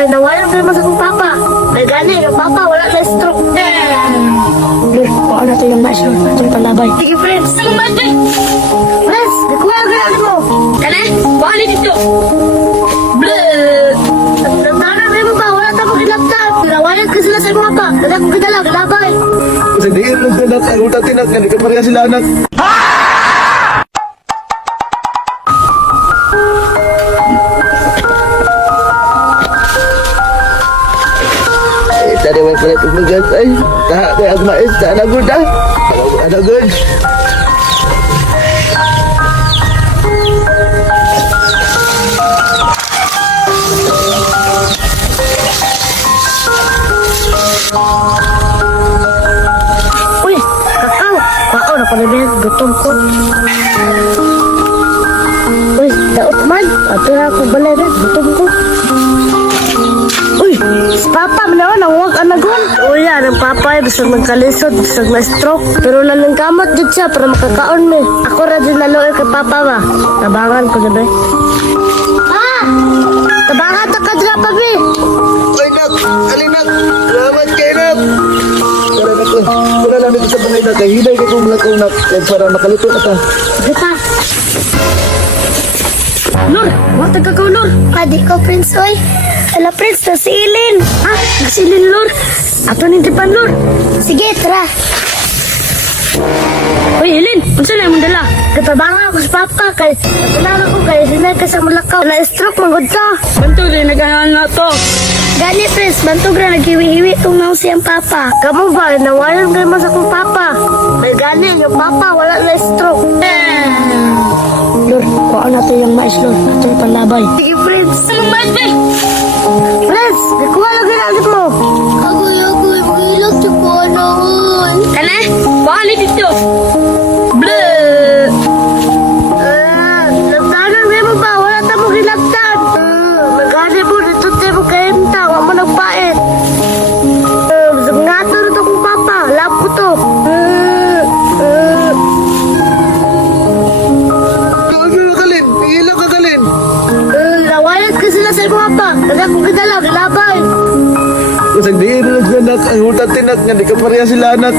ay nawalan ka naman sa kong papa. May gani, yung papa, wala na stroke. Lord, baka natin yung mais, Lord. Natin yung palabay. Sige, friends. Ano ba ito? Friends, nakuha ang gano'n mo. Kane, baka dito. Blood! Nagtana, may mo ba? Wala tayong kilaptap. Nawalan ka sila sa papa. Kaya kung kita lang, labay. Kasi di lang sila nak, ang utat tinak, hindi ka pareha sila anak. Ay, tadi may pala tumagas ay. Taha kay agmais, taha na good ah. Ano good? Uy, kakao. Kakao na pala ba? Gutom ko. Uy, daot man. Ato na ako balay na. Gutom ko. Uy, si Papa manawa nawag anagon. Uy, yan ang Papa ay bisag magkalisod, bisag na stroke. Pero nalang kamot dito siya para makakaon me. Ako ra din naloy kay Papa ba. Tabangan ko na ba? Ah! Tabangan to ka dira pa be. Ay nak, alinak, salamat kay nak. Para nak, wala lang dito sa bangay nak, kay hinay ka kung lakaw nak, para makaluto na ta. Sige pa. Lur, wata ka ko Lur. Adik ko Prince oy. Ala Prince na si Ilin. Ah, nasilin Lur. Ato ni Dipan Lur. Sige, tara. Uy, Ilin, unsa na imong dala? Katabanga ako sa Papa kay natunala ko kay sinay ka sa Mulakaw. Na-stroke magod ka. Bantu din naghahan na to. Gani Prince, bantog na naghiwi-hiwi itong naong siyang Papa. Kamu ba, nawalan kayo mas akong Papa. May gani, yung Papa wala na stroke. Lord, kuha natin yung mais, Lord. Natin yung panlabay. Sige, Prince. Anong mais be? Prince, nakuha lang ginagit mo. Agoy, mag-ilag siya po noon. Kane, baka dito. Blood! Nagtanong rin mo ba? Wala ta mo ginagtan. Nagani mo, dito tayo mo kayo nita. Huwag mo nagpait. Nga to ito kong Papa. Lap ko to. Ano na kalin? Ilang ka kalin? Nawalan ka sila sa Papa. Kaya kung kita lang, labay. Kasi di lang sila nak, ang utat tinak, hindi ka pareha sila anak.